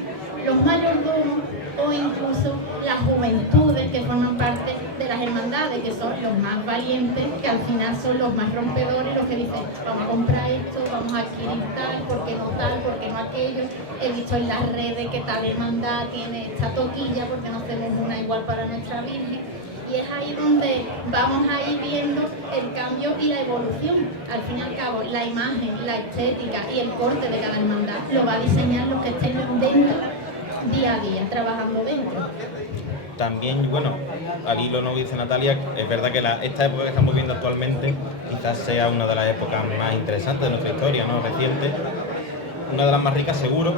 los mayordomos o incluso las juventudes que forman parte de las hermandades, que son los más valientes, que al final son los más rompedores, los que dicen vamos a comprar esto, vamos a adquirir tal, porque no aquello, he visto en las redes que tal hermandad tiene esta toquilla porque no hacemos una igual para nuestra Virgen. Y es ahí donde vamos a ir viendo el cambio y la evolución. Al fin y al cabo, la imagen, la estética y el corte de cada hermandad lo va a diseñar los que estén dentro, día a día, trabajando dentro. También, bueno, al hilo no dice Natalia, es verdad que esta época que estamos viendo actualmente quizás sea una de las épocas más interesantes de nuestra historia, ¿no? Reciente, una de las más ricas seguro,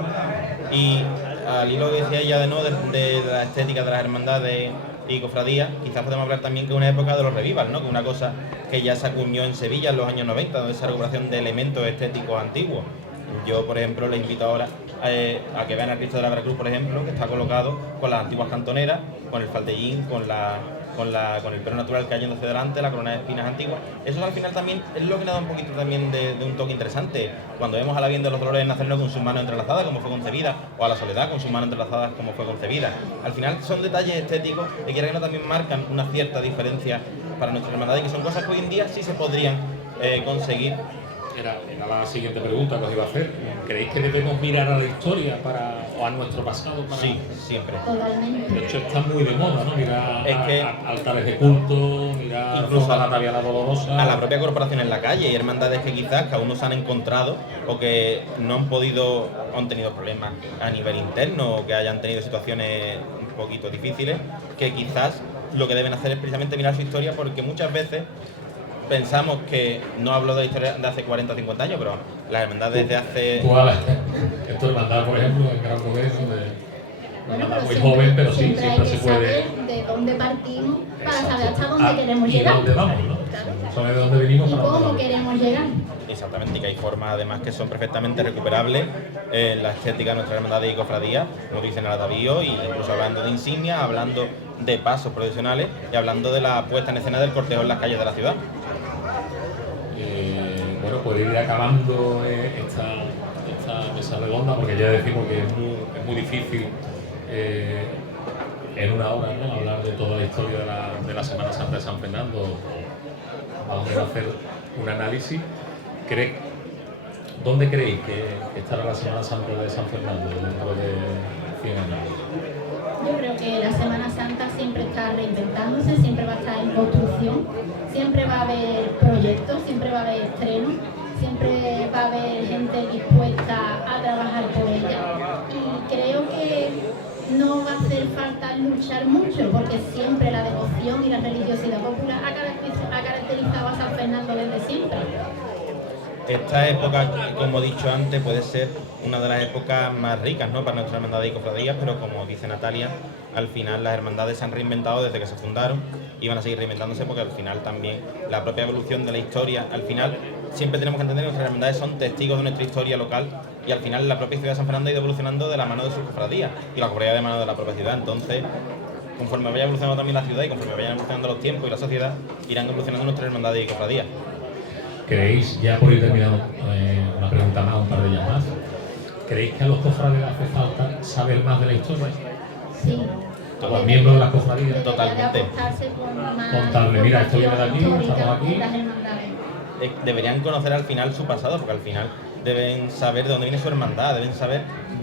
y al hilo que decía ella de la estética de las hermandades y cofradías, quizás podemos hablar también que es una época de los revivals, ¿no? Que una cosa que ya se acuñó en Sevilla en los años 90, de esa recuperación de elementos estéticos antiguos. Yo, por ejemplo, le invito ahora a que vean al Cristo de la Veracruz, por ejemplo, que está colocado con las antiguas cantoneras, con el faldellín, con con el pelo natural cayendo hacia adelante, la corona de espinas antigua. Eso al final también es lo que le da un poquito también de un toque interesante. Cuando vemos a la Virgen de los Dolores Nazareno con sus manos entrelazadas, como fue concebida, o a la Soledad con sus manos entrelazadas, como fue concebida. Al final son detalles estéticos que quiera que no también marcan una cierta diferencia para nuestra hermandad y que son cosas que hoy en día sí se podrían conseguir. Era la siguiente pregunta que os iba a hacer. ¿Creéis que debemos mirar a la historia o a nuestro pasado? Sí, siempre. Totalmente. De hecho, está muy de moda, ¿no? Mirar Es que a altares de culto, mirar incluso a la Natalia la Dolorosa. A la propia corporación en la calle y hermandades que quizás que aún no se han encontrado o que no han podido, han tenido problemas a nivel interno o que hayan tenido situaciones un poquito difíciles, que quizás lo que deben hacer es precisamente mirar su historia, porque muchas veces pensamos que, no hablo de la historia de hace 40 o 50 años, pero las hermandades de hace... En tu hermandad, por ejemplo, en Gran Congreso, Bueno, muy siempre, joven, pero sí, siempre hay siempre que se puede... saber de dónde partimos para Exacto. saber hasta dónde queremos y llegar. dónde vamos, ¿no? Claro. Saber de dónde venimos Y para dónde cómo vamos. queremos llegar. Exactamente, y que hay formas además que son perfectamente recuperables en la estética de nuestra hermandad y cofradía, como dicen el atavío, y incluso hablando de insignias, hablando de pasos procesionales y hablando de la puesta en escena del cortejo en las calles de la ciudad. Bueno, pues ir acabando esta mesa redonda, porque ya decimos que es muy difícil en una hora, ¿no?, hablar de toda la historia de la Semana Santa de San Fernando. Vamos a hacer un análisis. ¿Dónde creéis que estará la Semana Santa de San Fernando dentro de 100 años? Yo creo que la Semana Santa siempre está reinventándose, siempre va a estar en construcción, siempre va a haber proyectos, siempre va a haber estrenos, siempre va a haber gente dispuesta a trabajar por ella. Y creo que no va a hacer falta luchar mucho, porque siempre la devoción y la religiosidad popular ha caracterizado a San Fernando desde siempre. Esta época, como he dicho antes, puede ser una de las épocas más ricas, ¿no?, para nuestra hermandad y cofradías, pero como dice Natalia, al final las hermandades se han reinventado desde que se fundaron y van a seguir reinventándose, porque al final también la propia evolución de la historia, al final siempre tenemos que entender que nuestras hermandades son testigos de nuestra historia local y al final la propia ciudad de San Fernando ha ido evolucionando de la mano de sus cofradías y la cofradía de mano de la propia ciudad. Entonces, conforme vaya evolucionando también la ciudad y conforme vayan evolucionando los tiempos y la sociedad, irán evolucionando nuestras hermandades y cofradías. ¿Creéis, ya por ir terminando, una pregunta más, un par de ellas más, ¿creéis que a los cofrades hace falta saber más de la historia? Sí. A los miembros de las cofradías. Totalmente. Contarle, mira, esto viene de aquí, estamos aquí. Las hermandades. Deberían conocer al final su pasado, porque al final deben saber de dónde viene su hermandad, deben saber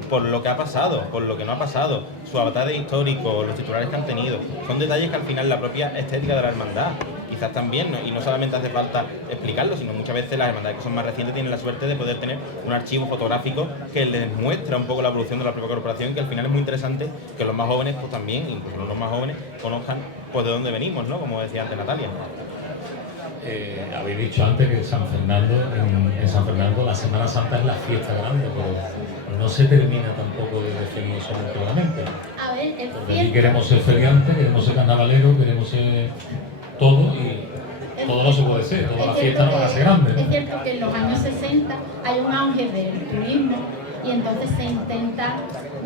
por lo que ha pasado, por lo que no ha pasado, su avatar histórico, los titulares que han tenido. Son detalles que al final la propia estética de la hermandad quizás también, ¿no? Y no solamente hace falta explicarlo, sino muchas veces las hermandades que son más recientes tienen la suerte de poder tener un archivo fotográfico que les muestra un poco la evolución de la propia corporación, que al final es muy interesante que los más jóvenes, pues también, incluso los más jóvenes, conozcan pues de dónde venimos, ¿no?, como decía antes Natalia. Habéis dicho antes que en San Fernando la Semana Santa es la fiesta grande, pero no se termina tampoco de definir eso muy claramente. A ver, es Porque aquí cierto. queremos ser feriantes, queremos ser carnavaleros, queremos ser todo, y todo no se puede ser, toda la fiesta no va a ser grande, ¿no? Es cierto que en los años 60 hay un auge del turismo y entonces se intenta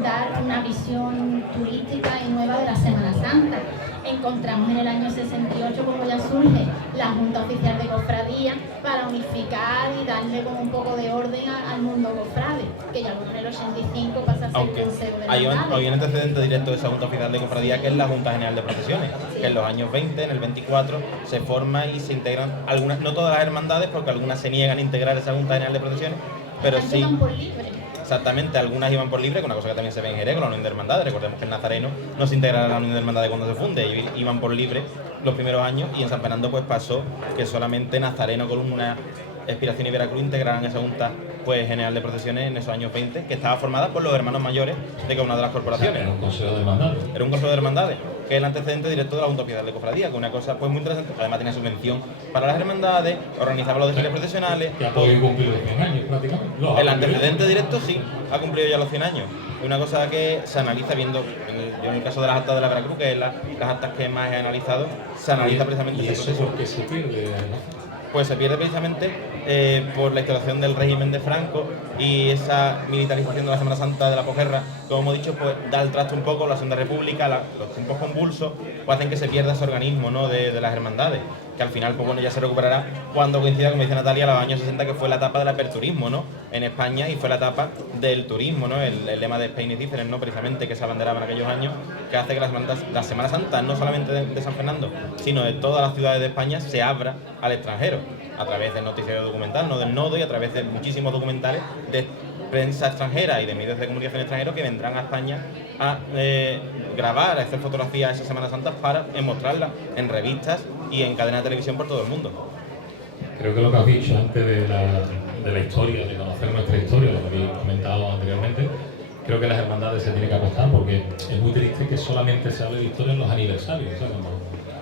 dar una visión turística y nueva de la Semana Santa. Encontramos en el año 68 como ya surge la Junta Oficial de Cofradía para unificar y darle como un poco de orden al mundo cofrade, que ya en el 85 pasa a ser Aunque Consejo de hay Hermandades. un antecedente directo de esa Junta Oficial de Cofradía, que es la Junta General de Procesiones, que en los años 20, en el 24, se forma y se integran algunas, no todas las hermandades, porque algunas se niegan a integrar esa Junta General de Procesiones, pero Están sí. llegan por libre. Exactamente, algunas iban por libre, que una cosa que también se ve en Jerez con la Unión de Hermandades. Recordemos que el Nazareno no se integra a la Unión de Hermandades cuando se funde, ellos iban por libre los primeros años, y en San Fernando pues pasó que solamente Nazareno, Columna, Expiración y Veracruz integraran esa Junta pues general de procesiones en esos años 20, que estaba formada por los hermanos mayores de cada una de las corporaciones. Era un consejo de hermandades. Era un consejo de hermandades, que es el antecedente directo de la Junta Oficial de Cofradía, que es una cosa pues muy interesante. Además tenía subvención para las hermandades, organizaba los desfiles procesionales. Que ha podido cumplir los 100 años prácticamente. El antecedente directo sí, ha cumplido ya los 100 años. Es una cosa que se analiza viendo, yo en el caso de las actas de la Veracruz, que es las actas que más he analizado, se analiza precisamente ¿Y ese eso proceso. por qué se pierde? ¿No? Pues se pierde precisamente por la instalación del régimen de Franco y esa militarización de la Semana Santa de la posguerra, como hemos dicho, pues da el trasto un poco la Segunda República, los tiempos convulsos, pues hacen que se pierda ese organismo, ¿no?, de las hermandades, que al final, pues bueno, ya se recuperará cuando coincida, como dice Natalia, los años 60, que fue la etapa del aperturismo, ¿no?, en España, y fue la etapa del turismo, ¿no?, el lema de Spain is different, ¿no?, precisamente, que se abanderaba en aquellos años, que hace que la Semana Santa, no solamente de San Fernando, sino de todas las ciudades de España, se abra al extranjero, a través del noticiero documental, no del Nodo, y a través de muchísimos documentales de prensa extranjera y de medios de comunicación extranjeros que vendrán a España a grabar, a hacer fotografías esa Semana Santa para mostrarlas en revistas y en cadenas de televisión por todo el mundo. Creo que lo que has dicho antes de la historia, de conocer nuestra historia, lo que habéis comentado anteriormente, creo que las hermandades se tienen que apostar, porque es muy triste que solamente se hable de historia en los aniversarios, ¿sabes?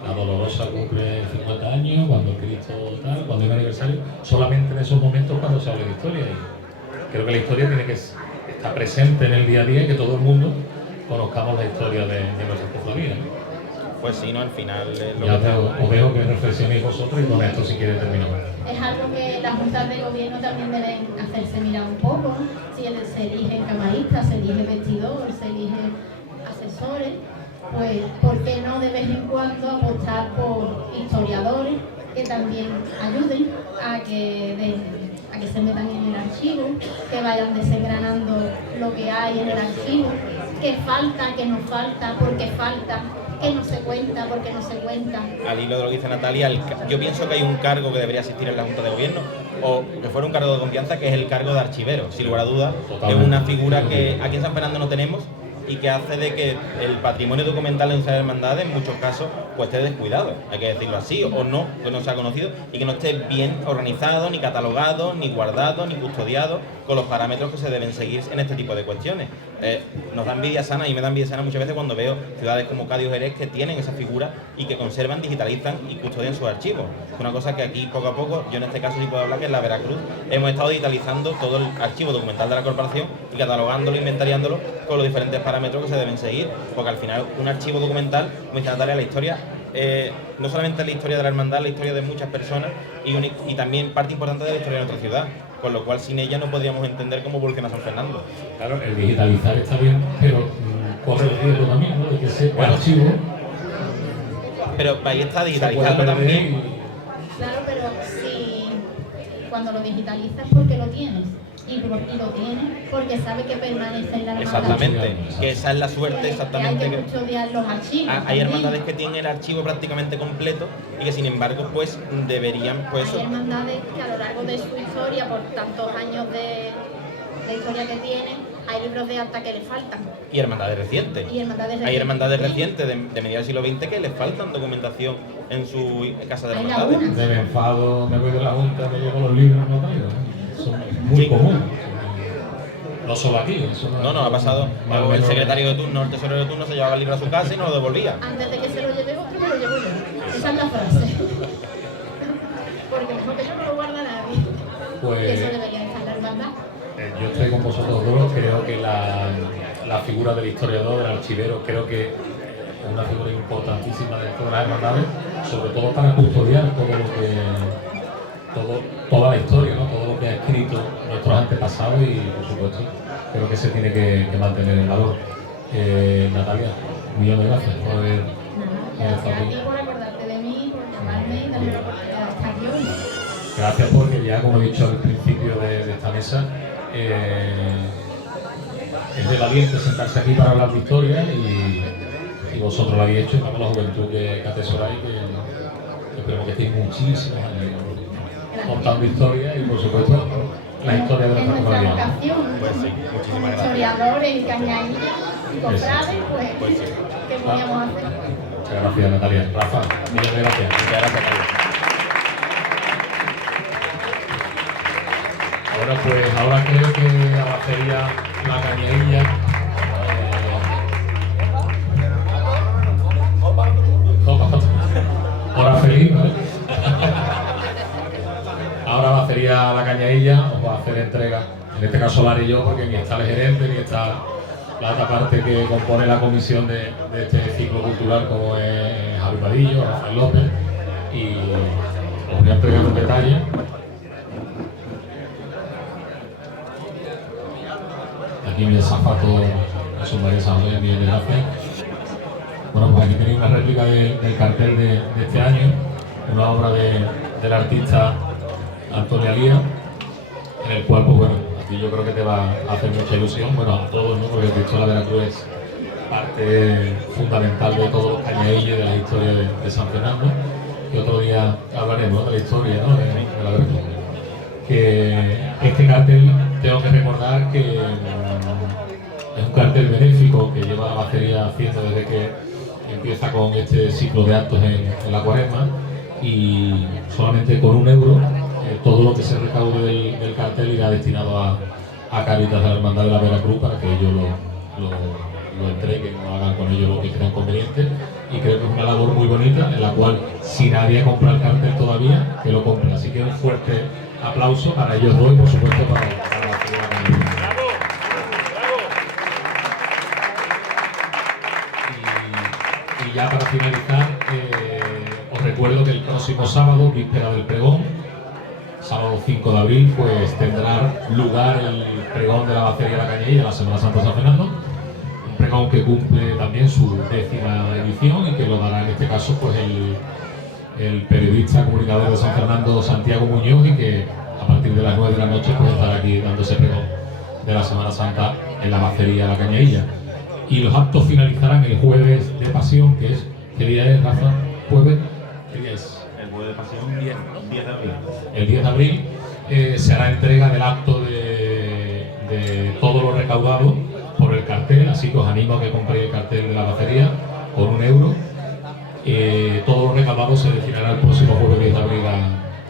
La Dolorosa cumple 50 años, cuando el Cristo tal, cuando hay un aniversario, solamente en esos momentos cuando se habla de historia. Y creo que la historia tiene que estar presente en el día a día y que todo el mundo conozcamos la historia de nuestra cofradía. Pues sí, ¿no? Al final... os dejo que reflexionéis vosotros y con esto si quieres terminamos. Es algo que las juntas de gobierno también deben hacerse mirar un poco, ¿no? Si se elige camarista, se elige vestidor, se elige asesores, pues ¿por qué no de vez en cuando apostar por historiadores que también ayuden a que se metan en el archivo, que vayan desengranando lo que hay en el archivo, qué falta, qué no falta, por qué falta, qué no se cuenta, por qué no se cuenta? Al hilo de lo que dice Natalia, yo pienso que hay un cargo que debería existir en la Junta de Gobierno, o que fuera un cargo de confianza, que es el cargo de archivero. Sin lugar a dudas, es una figura que aquí en San Fernando no tenemos y que hace de que el patrimonio documental de nuestras hermandades en muchos casos pues esté descuidado, hay que decirlo así, o no, que no se ha conocido y que no esté bien organizado, ni catalogado, ni guardado, ni custodiado con los parámetros que se deben seguir en este tipo de cuestiones. Nos da envidia sana, y me da envidia sana muchas veces cuando veo ciudades como Cádiz o Jerez que tienen esa figura y que conservan, digitalizan y custodian sus archivos. Es una cosa que aquí poco a poco, yo en este caso sí puedo hablar, que en la Veracruz hemos estado digitalizando todo el archivo documental de la corporación y catalogándolo, inventariándolo con los diferentes parámetros que se deben seguir, porque al final un archivo documental, como dice Natalia, la historia, no solamente la historia de la hermandad, la historia de muchas personas y también parte importante de la historia de nuestra ciudad, con lo cual sin ella no podríamos entender cómo evoluciona San Fernando. Claro, el digitalizar está bien, pero corre el riesgo también, ¿no?, de que ese archivo... Pero ahí está, digitalizarlo también. Claro, pero si cuando lo digitalizas es porque lo tienes. Y lo tienes porque sabe que permanece en la hermandad. Exactamente, que esa es la suerte, exactamente. Que hay que custodiar los archivos. Hay hermandades que tienen el archivo prácticamente completo y que sin embargo pues deberían pues... Hay hermandades que a lo largo de su historia, por tantos años de historia que tienen, hay libros de acta que les faltan. Y hermandades recientes. Hay hermandades recientes de mediados del siglo XX que les faltan documentación en su casa de hermandades. De me enfado, me voy de la junta, me llevo los libros, no traigo. Son muy comunes. No solo aquí. No, ha pasado. El secretario de turno, el tesorero de turno se llevaba el libro a su casa y no lo devolvía. Antes de que se lo lleve otro, me lo llevo yo. Esa es la frase. Porque mejor que yo no lo guarda nadie. Pues, eso debería estar la hermandad. Yo estoy con vosotros dos. Creo que la figura del historiador, del archivero, creo que es una figura importantísima dentro de las hermandades, sobre todo para custodiar toda la historia, ¿no?, todo lo que ha escrito nuestros antepasados, y por supuesto creo que se tiene que mantener en valor. Natalia, un millón de gracias por haber estado aquí. Gracias a ti por acordarte de mí, por llamarme y darme la oportunidad de estar aquí hoy. Gracias, porque ya, como he dicho al principio de esta mesa, es de valiente sentarse aquí para hablar de historia, y vosotros lo habéis hecho, y con la juventud que atesoráis, que esperemos que estéis muchísimos años contando historia y por supuesto la historia de nuestra comunidad. Pues sí, muchísimas gracias. Historiadores y cañaillas y cofrades, pues sí. ¿Qué podíamos hacer? Muchas gracias, Natalia. Rafa, millones de gracias. Muchas gracias, Natalia. Bueno, pues ahora creo que a la feria La Cañadilla hora feliz, ¿no? Ahora la feria La Cañadilla os va a hacer entrega, en este caso Lara y yo, porque ni está el gerente ni está la otra parte que compone la comisión de este ciclo cultural, como es Javi Padillo, Rafael López, y os voy a entregar un detalle aquí mi zapato, eso María Samuel, mil gracias. Bueno, pues aquí tenéis una réplica del cartel de este año, una obra del artista Antonio Alía, en el cual, pues bueno, a ti yo creo que te va a hacer mucha ilusión, bueno, a todos, ¿no? Porque el Cristo de la Veracruz es parte fundamental de todos los cañadillos de la historia de San Fernando, y otro día hablaremos de la historia, ¿no? de la Veracruz. Que este cartel, tengo que recordar que es un cartel benéfico que lleva la batería haciendo desde que empieza con este ciclo de actos en la Cuaresma, y solamente con €1 todo lo que se recaude del cartel irá destinado a Cáritas de la Hermandad de la Veracruz para que ellos lo entreguen o hagan con ellos lo que crean conveniente. Y creo que es una labor muy bonita en la cual, si nadie compra el cartel todavía, que lo compre. Así que un fuerte aplauso para ellos dos y por supuesto para la ciudad. Y ya para finalizar, os recuerdo que el próximo sábado, víspera del pregón, sábado 5 de abril, pues tendrá lugar el pregón de la Bacería de la Cañeilla, la Semana Santa de San Fernando. Un pregón que cumple también su 10ª edición y que lo dará en este caso pues el periodista comunicador de San Fernando, Santiago Muñoz, y que a partir de las 9 de la noche pues estará aquí dando ese pregón de la Semana Santa en la Bacería de la Cañeilla. Y los actos finalizarán el jueves de Pasión, que es, ¿qué día es, Rafa? ¿Jueves? ¿Qué día es? El jueves de Pasión, 10 de abril. El 10 de abril se hará entrega del acto de todo lo recaudado por el cartel, así que os animo a que compréis el cartel de la batería con €1. Todo lo recaudado se destinará el próximo jueves 10 de abril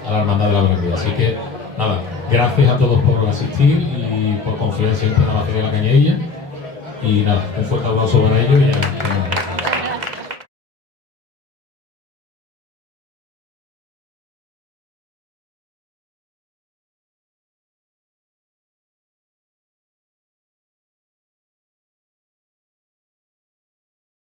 a la Hermandad de la Veracruz. Así que, nada, gracias a todos por asistir y por confiar siempre en la batería de la Cañeilla. Y nada, un fuerte aplauso para ellos y ya.